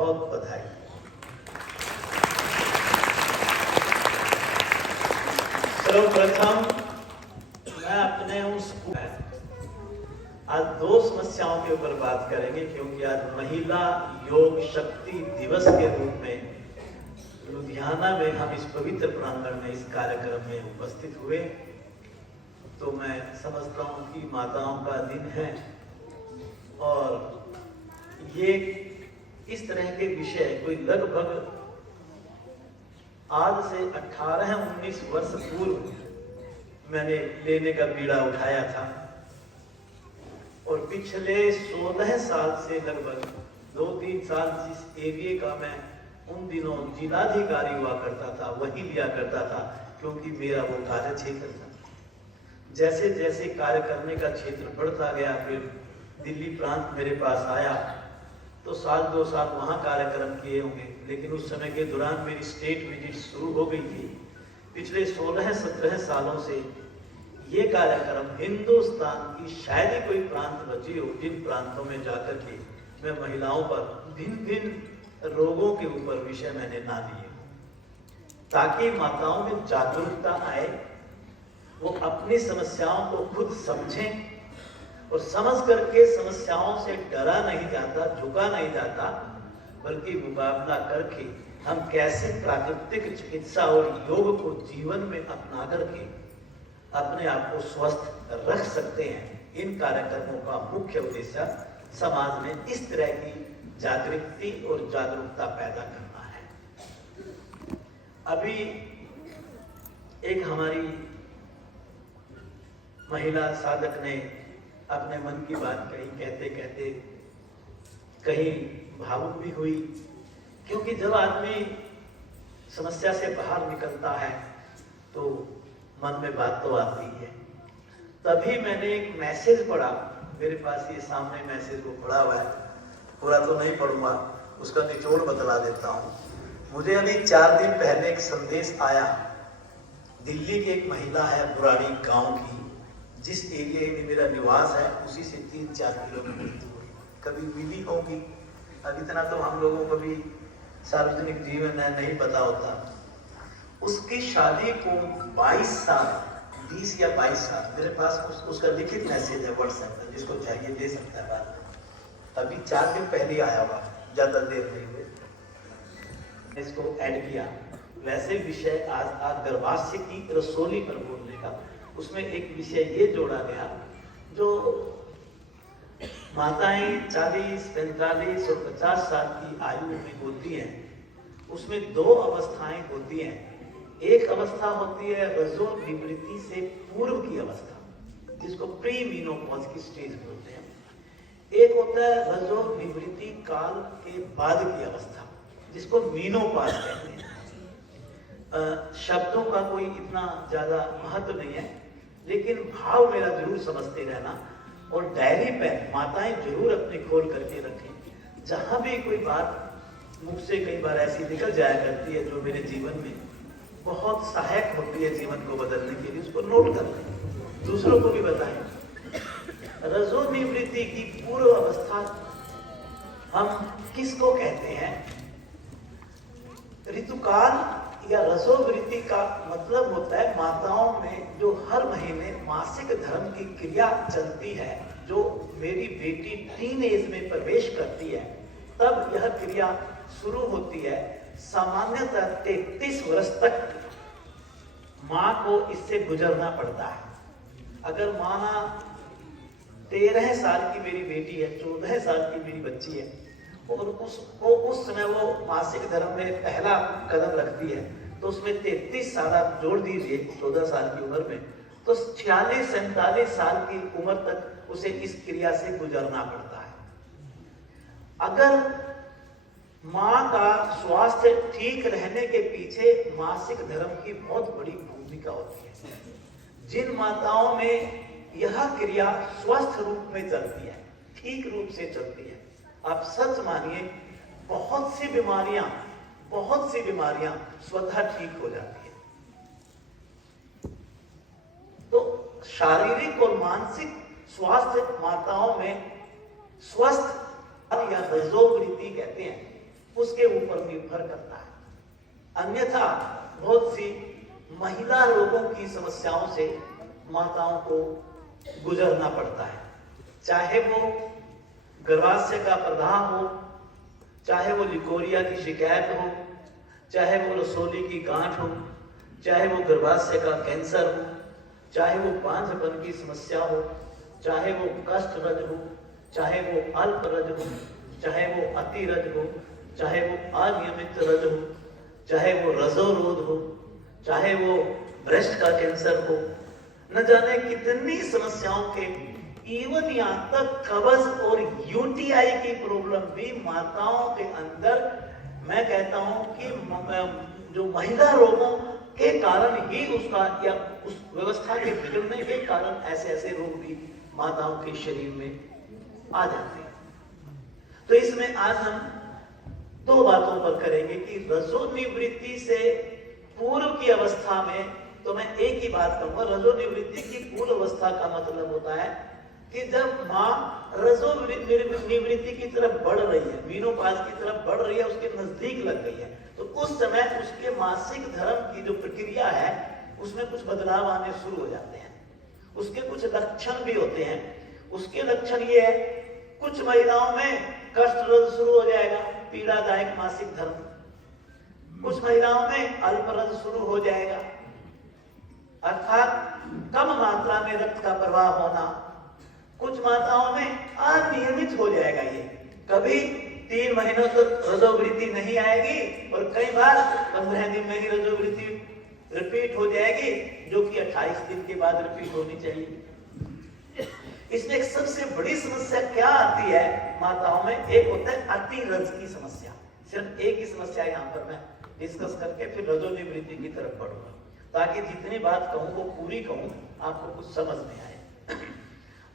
बहुत बधाई। सर्वप्रथम मैं अपने उस आज दो समस्याओं के ऊपर बात करेंगे, क्योंकि आज महिला योग शक्ति दिवस के रूप में लुधियाना में हम इस पवित्र प्रांगण में इस कार्यक्रम में उपस्थित हुए। तो मैं समझता हूँ कि माताओं का दिन है और ये इस तरह के विषय कोई लगभग आज से 18-19 वर्ष पूर्व मैंने लेने का बीड़ा उठाया था और पिछले 16 साल से लगभग 2-3 साल जिस एरिया का मैं उन दिनों जिलाधिकारी हुआ करता था वही लिया करता था, क्योंकि मेरा वो कार्य क्षेत्र था। जैसे जैसे कार्य करने का क्षेत्र बढ़ता गया, फिर दिल्ली प्रांत मेरे पास आया तो 1-2 साल वहाँ कार्यक्रम किए होंगे, लेकिन उस समय के दौरान मेरी स्टेट विजिट शुरू हो गई थी। पिछले 16-17 सालों से ये कार्यक्रम हिंदुस्तान की शायद ही कोई प्रांत बची हो जिन प्रांतों में जाकर के मैं महिलाओं पर भिन्न भिन्न रोगों के ऊपर विषय मैंने ना दिए, ताकि माताओं में जागरूकता आए, वो अपनी समस्याओं को खुद समझें और समझ करके समस्याओं से डरा नहीं जाता, झुका नहीं जाता, बल्कि मुकाबला करके हम कैसे प्राकृतिक चिकित्सा और योग को जीवन में अपना करके अपने आप को स्वस्थ रख सकते हैं। इन कार्यक्रमों का मुख्य उद्देश्य समाज में इस तरह की जागृति और जागरूकता पैदा करना है। अभी एक हमारी महिला साधक ने अपने मन की बात कही, कहते कहते कहीं भावुक भी हुई, क्योंकि जब आदमी समस्या से बाहर निकलता है तो मन में बात तो आती है। तभी मैंने एक मैसेज पढ़ा, मेरे पास ये सामने मैसेज को पढ़ा हुआ है, पूरा तो नहीं पढ़ूंगा, उसका निचोड़ बतला देता हूँ। मुझे अभी 4 दिन पहले एक संदेश आया, दिल्ली की एक महिला है बुराड़ी गांव की, जिस एरिया में मेरा निवास है उसी से 3-4 किलोमीटर दूर, कभी मिली होगी। अब इतना तो हम लोगों को भी सार्वजनिक जीवन में नहीं पता होता। उसकी शादी को 22 साल 20 या 22 साल, मेरे पास उसका लिखित मैसेज है व्हाट्सएप पर, जिसको चाहिए दे सकता है बाद में। अभी 4 दिन पहले आया हुआ, ज्यादा देर नहीं हुए, इसको ऐड किया। वैसे विषय आज गर्भाशय की रसोली पर बोलने का, उसमें एक विषय ये जोड़ा गया, जो माताएं 40, 45 और 50 साल की आयु में होती हैं, उसमें 2 अवस्थाएं होती हैं। एक अवस्था होती है रजो निवृत्ति से पूर्व की अवस्था, जिसको प्री मीनोपॉज की स्टेज बोलते हैं। एक होता है रजो निवृत्ति काल के बाद की अवस्था, जिसको मीनोपॉज कहते हैं। शब्दों का कोई इतना ज्यादा महत्व नहीं है, लेकिन भाव मेरा जरूर समझते रहना और डायरी पेन माताएं जरूर अपनी खोल करके रखें। जहां भी कोई बात मुख से कई बार ऐसी निकल जाया करती है जो मेरे जीवन में बहुत सहायक होती है जीवन को बदलने के लिए, उसको नोट कर लें, दूसरों को भी बताएं। रजो निवृत्ति की पूर्व अवस्था हम किसको कहते हैं? ऋतुकाल या रजोवृत्ति का मतलब होता है माताओं में जो हर महीने मासिक धर्म की क्रिया चलती है। जो मेरी बेटी टीन एज में प्रवेश करती है, तब यह क्रिया शुरू होती है। सामान्यतः 33 वर्ष तक माँ को इससे गुजरना पड़ता है। अगर माना 13 साल की मेरी बेटी है, 14 साल की मेरी बच्ची है, और उसको उस समय वो मासिक धर्म में पहला कदम रखती है, तो उसमें 33 साल आप जोड़ दीजिए 14 साल की उम्र में, तो 46-47 साल की उम्र तक उसे इस क्रिया से गुजरना पड़ता है। अगर माँ का स्वास्थ्य ठीक रहने के पीछे मासिक धर्म की बहुत बड़ी भूमिका होती है। जिन माताओं में यह क्रिया स्वस्थ रूप में चलती है, ठीक रूप से चलती है, आप सच मानिए बहुत सी बीमारियां स्वतः ठीक हो जाती है। तो शारीरिक और मानसिक स्वास्थ्य माताओं में स्वस्थ या रजोवृत्ति कहते हैं, उसके ऊपर निर्भर करता है। अन्यथा बहुत सी महिला रोगों की समस्याओं से माताओं को गुजरना पड़ता है, चाहे वो गर्भाशय का प्रदाह हो, चाहे वो लिकोरिया की शिकायत हो, चाहे वो रसोली की गांठ हो, चाहे वो गर्भाशय का कैंसर हो, चाहे वो बांझपन की समस्या हो, चाहे वो कष्ट रज हो, चाहे वो अल्प रज हो, चाहे वो अति रज हो, चाहे वो अनियमित रज हो, चाहे वो रजोरोध हो, चाहे वो ब्रेस्ट का कैंसर हो, न जाने कितनी समस्याओं के, इवन यहाँ तक कब्ज और यूटीआई की प्रॉब्लम भी माताओं के अंदर, मैं कहता हूं कि जो महिला रोगों के कारण ही उसका या उस व्यवस्था के बिगड़ने के कारण ऐसे ऐसे रोग भी माताओं के शरीर में आ जाते हैं। तो इसमें आज हम दो बातों पर करेंगे कि रजोनिवृत्ति से पूर्व की अवस्था में, तो मैं एक ही बात कहूंगा, रजोनिवृत्ति की पूर्व अवस्था का मतलब होता है कि जब माँ रजोनिवृत्ति की तरफ बढ़ रही है, मीनोपाज की तरफ बढ़ रही है, उसके नजदीक लग गई है, तो उस समय उसके मासिक धर्म की जो प्रक्रिया है उसमें कुछ बदलाव आने शुरू हो जाते हैं। उसके कुछ लक्षण भी होते हैं। उसके लक्षण ये है, कुछ महिलाओं में कष्ट रज शुरू हो जाएगा, पीड़ादायक मासिक धर्म। कुछ महिलाओं में अल्प रज शुरू हो जाएगा, अर्थात कम मात्रा में रक्त का प्रवाह होना। कुछ माताओं में अनियमित हो जाएगा, ये कभी 3 महीनों तक रजोवृत्ति नहीं आएगी और कई बार 15 दिन में ही रजोवृत्ति रिपीट हो जाएगी, जो कि 28 दिन के बाद रिपीट होनी चाहिए। इसमें एक सबसे बड़ी समस्या क्या आती है माताओं में, एक होता है अति रज की समस्या। सिर्फ एक ही समस्या यहाँ पर मैं डिस्कस करके फिर रजोनिवृत्ति की तरफ बढ़ूंगा, ताकि जितनी बात कहूँ वो पूरी कहूँ, आपको कुछ समझ में आए।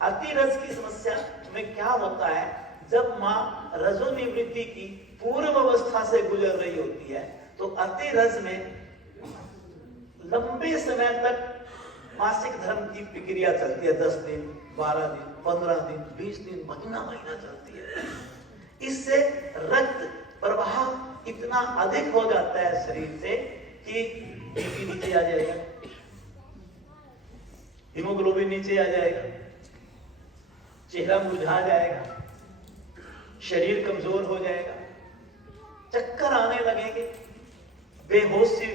अति रज की समस्या में क्या होता है, जब माँ रजोनिवृत्ति की पूर्व अवस्था से गुजर रही होती है तो अति रज में लंबे समय तक मासिक धर्म की प्रक्रिया चलती है। 10 दिन, 12 दिन, 15 दिन, 20 दिन, महीना महीना चलती है। इससे रक्त प्रवाह इतना अधिक हो जाता है शरीर से कि बीपी नीचे आ जाएगा, हीमोग्लोबिन नीचे आ जाएगा, चेहरा मुरझा जाएगा, शरीर कमजोर हो जाएगा, चक्कर आने लगेंगे, बेहोशी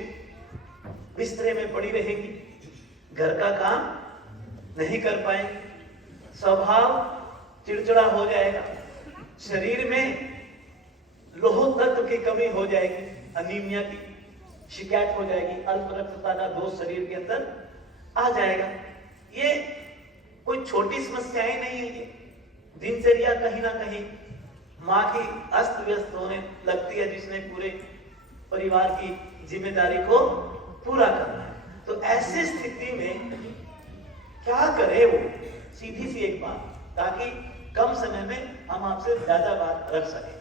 बिस्तरे में पड़ी रहेगी, घर का काम नहीं कर पाएंगे, स्वभाव चिड़चिड़ा हो जाएगा, शरीर में लोह तत्व की कमी हो जाएगी, अनीमिया की शिकायत हो जाएगी, अल्प रक्तता का दोष शरीर के अंदर आ जाएगा। ये कोई छोटी समस्याएं नहीं है, ये दिनचर्या कहीं ना कहीं माँ की अस्त व्यस्त होने लगती है, जिसने पूरे परिवार की जिम्मेदारी को पूरा करना है। तो ऐसी स्थिति में क्या करे वो, सीधी सी एक बात, ताकि कम समय में हम आपसे ज्यादा बात रख सके।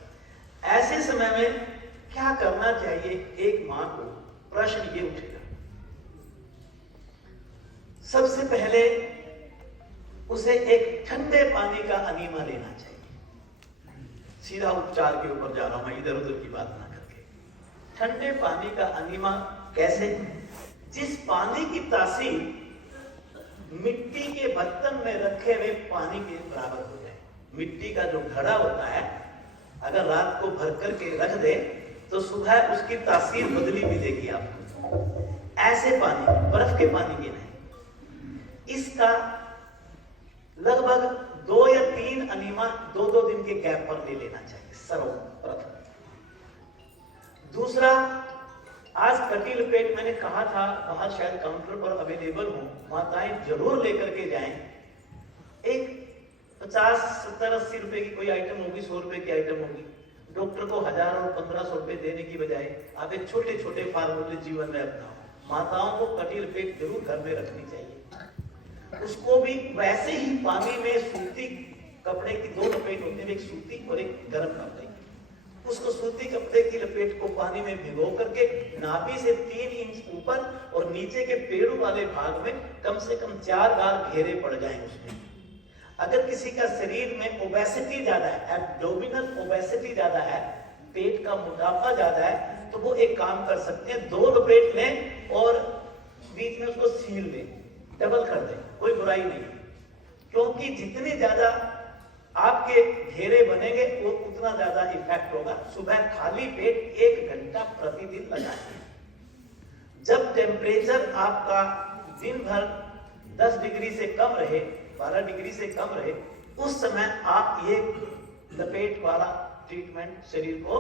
ऐसे समय में क्या करना चाहिए, एक माँ को प्रश्न ये उठेगा। सबसे पहले उसे एक ठंडे पानी का अनीमा लेना चाहिए। सीधा उपचार के ऊपर जा रहा हूं मैं, इधर उधर की बात ना करके। ठंडे पानी का अनीमा कैसे? जिस पानी की तासीर मिट्टी के बर्तन में रखे हुए पानी के बराबर हो जाए। मिट्टी का जो घड़ा होता है, अगर रात को भर करके रख दे तो सुबह उसकी तासीर बदली मिलेगी आपको। ऐसे पानी, बर्फ के पानी के नहीं। इसका लगभग 2 या 3 अनीमा 2-2 दिन के गैप पर ले लेना चाहिए, सर्वप्रथम। दूसरा, आज कटी लपेट मैंने कहा था, बाहर शायद काउंटर पर अवेलेबल हो, माताएं जरूर लेकर के जाएं। एक 50, 70, 80 रुपए की कोई आइटम होगी, 100 रुपए की आइटम होगी। डॉक्टर को 1000 और 1500 रुपए देने की बजाय आप एक छोटे छोटे फार्मूले जीवन में अपनाओ। माताओं को कटी लपेट जरूर घर में रखनी चाहिए। उसको भी वैसे ही पानी में सूती कपड़े की 2 लपेट होती है, एक सूती और एक गर्म कपड़े की। उसको सूती कपड़े की लपेट को पानी में भिगो करके नाभि से 3 इंच ऊपर और नीचे के पेड़ों वाले भाग में कम से कम 4 बार घेरे पड़ जाएं उसमें। अगर किसी का शरीर में ओबेसिटी ज्यादा है, एब्डोमिनल ओबेसिटी ज्यादा है, पेट जिनका मोटापा ज्यादा है तो वो एक काम कर सकते हैं, 2 लपेट लें और बीच में उसको सील दें, डबल कर दें, कोई बुराई नहीं। क्योंकि जितनी ज्यादा आपके घेरे बनेंगे वो उतना ज्यादा इफेक्ट होगा। सुबह खाली पेट 1 घंटा प्रतिदिन लगाएं। जब टेम्परेचर आपका दिन भर 10 डिग्री से कम रहे, 12 डिग्री से कम रहे, उस समय आप ये लपेट वाला ट्रीटमेंट शरीर को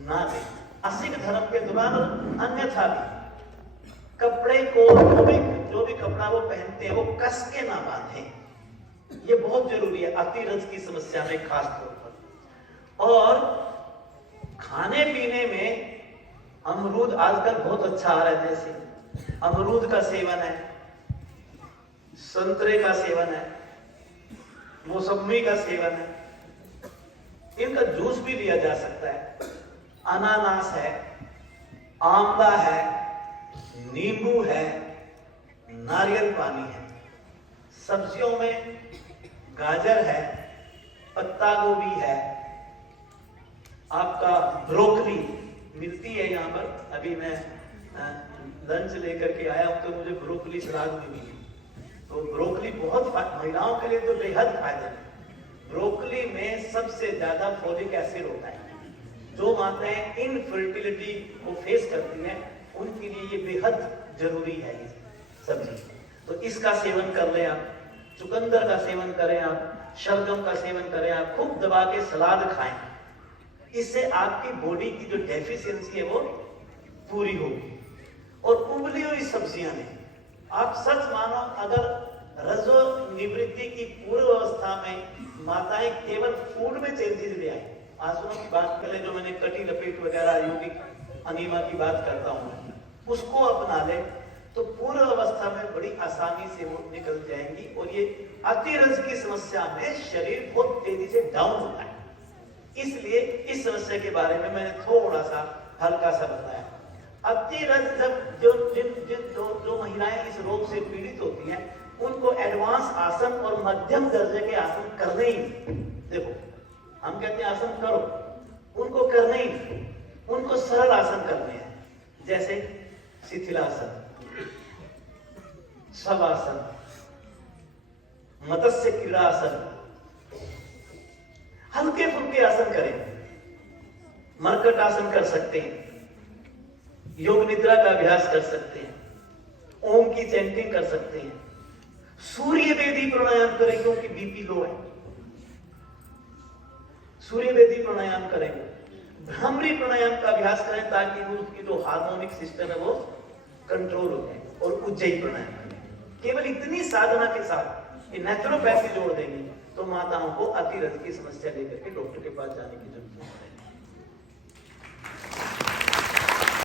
ना दें। मासिक धर्म के दौरान अन्यथा भी कपड़े को, जो भी कपड़ा वो पहनते हैं वो कस के ना बांधें, ये बहुत जरूरी है अतिरज की समस्या में खास तौर पर। और खाने पीने में अमरूद आजकल बहुत अच्छा आ रहा है, जैसे अमरूद का सेवन है, संतरे का सेवन है, मौसमी का सेवन है, इनका जूस भी लिया जा सकता है। अनानास है, आंवला है, नींबू है, नारियल पानी है। सब्जियों में गाजर है, पत्ता गोभी है, आपका ब्रोकली मिलती है यहाँ पर। अभी मैं लंच लेकर के आया हूं तो मुझे ब्रोकली सलाद भी मिली। तो ब्रोकली बहुत महिलाओं के लिए तो बेहद फायदेमंद। ब्रोकली में सबसे ज्यादा फोलिक एसिड होता है। जो माताएं इनफर्टिलिटी को फेस करती हैं उनके लिए ये बेहद जरूरी है ये सब्जी। तो इसका सेवन कर लें आप, चुकंदर का सेवन करें आप, शलगम का सेवन करें आप, खूब दबा के सलाद खाएं। इससे आपकी बॉडी की जो डेफिशिएंसी है वो पूरी होगी। और उबली हुई सब्जियां लें। आप सच मानो, अगर रजो निवृत्ति की पूर्व अवस्था में माताएं केवल फूड में चेंजेस ले आए, आंसुओं की बात करें, जो मैंने कटी लपेट वगैरह यूरिक अनीमा की बात करता हूं, उसको अपना ले तो पूर्व अवस्था में बड़ी आसानी से वो निकल जाएंगी। और ये अतिरज की समस्या में शरीर बहुत तेजी से डाउन होता है। इसलिए इस समस्या के बारे में मैंने थोड़ा सा हल्का सा बताया। अतिरज जब जो महिलाएं इस रोग से पीड़ित होती हैं उनको एडवांस आसन और मध्यम दर्जे के आसन करने ही, देखो हम कहते हैं आसन करो, उनको करने ही, उनको सरल आसन करने हैं। जैसे शिथिलासन, शवासन, मत्स्य क्रीड़ासन, हल्के फुल्के आसन करें। मरकट आसन कर सकते हैं, योग निद्रा का अभ्यास कर सकते हैं, ओम की चैंटिंग कर सकते हैं, सूर्य वेदी प्राणायाम करें क्योंकि बीपी लो है, सूर्य वेदी प्राणायाम करें, भ्रामरी प्राणायाम का अभ्यास करें ताकि उसकी जो हार्मोनिक सिस्टम है वो कंट्रोल हो जाए, और उज्जयी प्राणायाम करें। केवल इतनी साधना के साथ ये नेचुरोपैथी जोड़ देंगे तो माताओं को अतिरज की समस्या लेकर के डॉक्टर के पास जाने की जरूरत नहीं है।